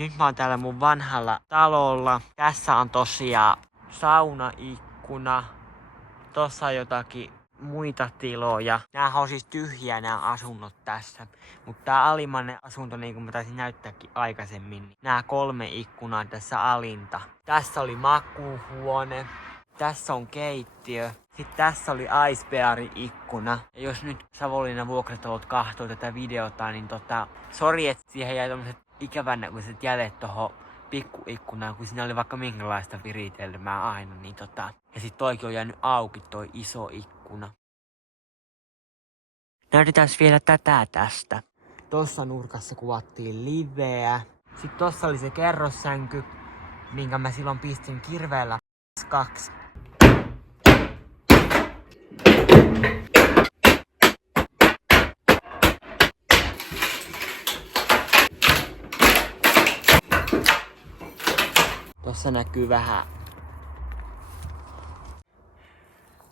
Nyt mä oon täällä mun vanhalla talolla. Tässä on tosiaan saunaikkuna. Tossa on jotakin muita tiloja. Nää on siis tyhjiä nämä asunnot tässä. Mutta tää alimmainen asunto, niin kuin mä taisin näyttääkin aikaisemmin, niin nää 3 ikkunaa tässä alinta. Tässä oli makuuhuone. Tässä on keittiö. Sitten tässä oli Icebergin ikkuna. Ja jos nyt Savonlinnan vuokratalot kahtoo tätä videota, niin sori, että siihen jäi tommoset ikävän näköiset jäljet tohon pikkuikkunaan, kun siinä oli vaikka minkälaista viritelmää aina, niin Ja sit toikin on jäänyt auki toi iso ikkuna. Näytetään vielä tätä tästä. Tossa nurkassa kuvattiin liveä. Sitten tossa oli se kerrossänky, minkä mä silloin pistin kirveellä 2. Tossa näkyy vähän.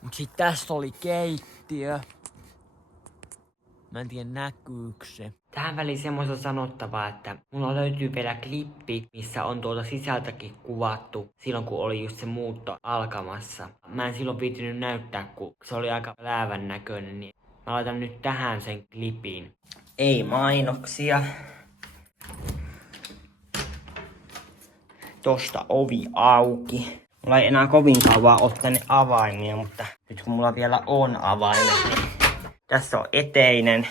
Mut sit tässä oli keittiö. Mä en tiedä näkyykö se. Tähän väliin semmoista sanottavaa, että mulla löytyy vielä klippi, missä on tuolta sisältäkin kuvattu silloin kun oli just se muutto alkamassa. Mä en silloin viitinyt näyttää, kun se oli aika läävän näköinen, niin mä laitan nyt tähän sen klipin. Ei mainoksia. Tosta ovi auki. Mulla ei enää kovin kauan ole tänne avaimia, mutta nyt kun mulla vielä on avaimet, niin tässä on eteinen.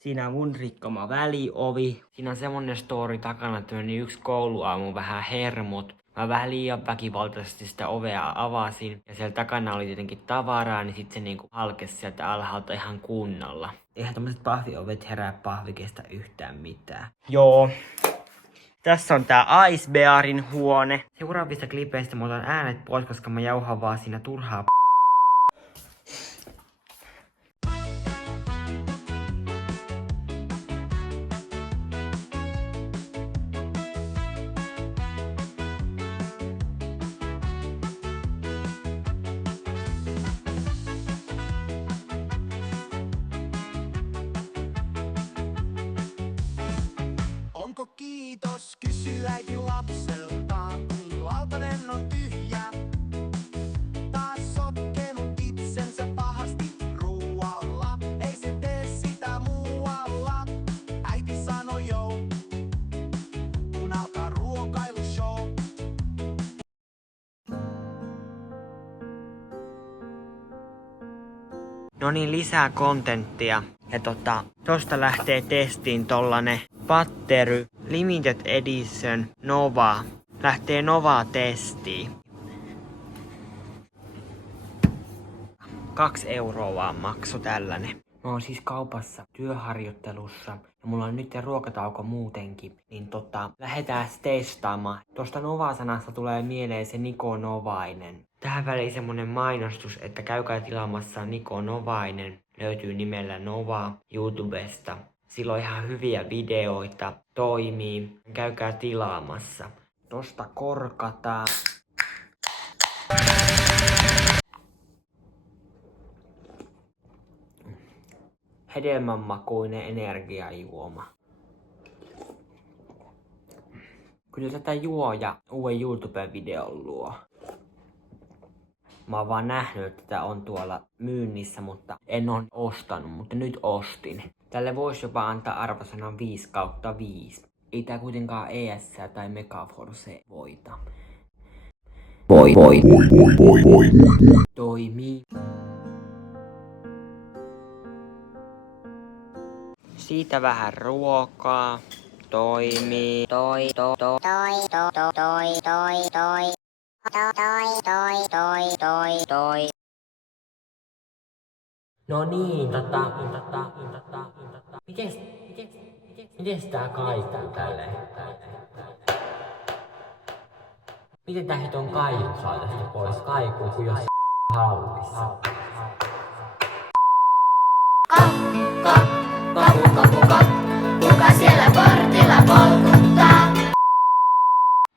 Siinä on mun rikkoma väliovi. Siinä on semmonen story takana, että meni yksi kouluaamu vähän hermot. Mä vähän liian väkivaltaisesti sitä ovea avasin. Ja siellä takana oli tietenkin tavaraa, niin sit se niinku halkesi sieltä alhaalta ihan kunnolla. Eihän tommoset pahviovet herää pahvikestä yhtään mitään. Joo. Tässä on tää Icebergin huone. Seuraavista klipeistä mä otan äänet pois, koska mä jauhan vaan siinä turhaa Onko kiitos, kysy äiti lapseltaan, kun lautanen on tyhjä. Taas sotkenut itsensä pahasti ruualla, ei se tee sitä muualla. Äiti sanoi joo, kun alkaa ruokailushow. No niin, lisää kontenttia. Ja tosta lähtee testiin tollanen Pattery Limited Edition Nova. Lähtee Nova-testiin. 2 € vaan maksu tällainen. Mä oon siis kaupassa työharjoittelussa ja mulla on nyt ruokatauko muutenkin. Niin lähdetään testaamaan. Tosta Nova-sanasta tulee mieleen se Niko Novainen. Tähän väliin semmonen mainostus, että käykää tilaamassa Niko Novainen. Löytyy nimellä Nova YouTubesta. Sillä on ihan hyviä videoita, toimii. Käykää tilaamassa. Tosta korkataan. Hedelmänmakuinen energiajuoma. Kyllä tätä juo ja uuden YouTube-videon luo. Mä oon vaan nähnyt, että tätä on tuolla myynnissä, mutta en oo ostanut, mutta nyt ostin. Tälle voisi jopa antaa arvosanan 5/5. Ei tää kuitenkaan ES tai Megaforce voita. Voi. Toimii. Siitä vähän ruokaa. Toimii. Toi. No niin, Mites tää kaikuu tälleen? Miten tää hiton kaijun saa tästä pois? Kaikuu kuin jos haulissa. Kuka siellä portilla polkuttaa?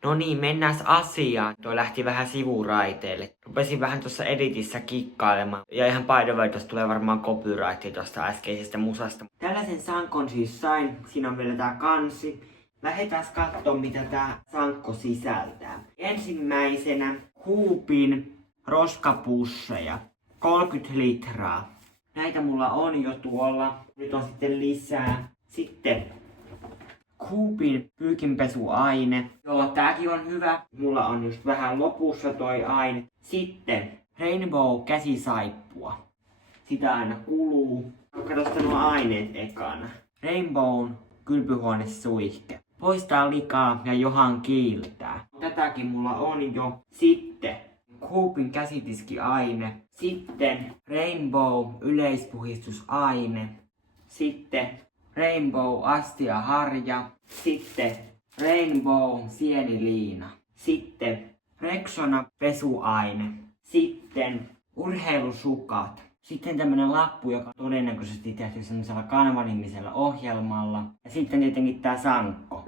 No niin, mennään asiaan. Toi lähti vähän sivuraiteelle. Rupesin vähän tuossa editissä kikkailemaan. Ja ihan by the way, tossa tulee varmaan copyrightia tosta äskeisestä musasta. Tällaisen sankon siis sain. Siinä on vielä tää kansi. Lähdetään katsomaan, mitä tää sankko sisältää. Ensimmäisenä Coopin roskapusseja. 30 litraa. Näitä mulla on jo tuolla. Nyt on sitten lisää. Sitten Coopin pyykinpesuaine. Joo, tääkin on hyvä. Mulla on just vähän lopussa toi aine. Sitten Rainbow käsisaippua. Sitä aina kuluu. Katsotaan nuo aineet ekana. Rainbow kylpyhuonesuihke. Poistaa likaa ja johan kiiltää. Tätäkin mulla on jo. Sitten Coopin käsitiskiaine. Sitten Rainbow yleispuhistusaine. Sitten Rainbow astiaharja. Sitten Rainbow sieniliina. Sitten Rexona pesuaine. Sitten urheilusukat. Sitten tämmönen lappu, joka on todennäköisesti tehty semmoisella Canva-nimisellä ohjelmalla. Ja sitten tietenkin tää sankko.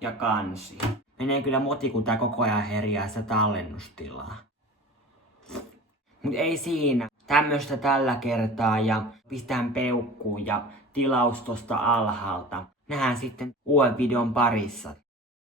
Ja kansi. Menee kyllä moti, kun tää koko ajan herjää sitä tallennustilaa. Mut ei siinä. Tämmöstä tällä kertaa ja pistään peukkuun ja tilaus tosta alhaalta. Nähdään sitten uuden videon parissa.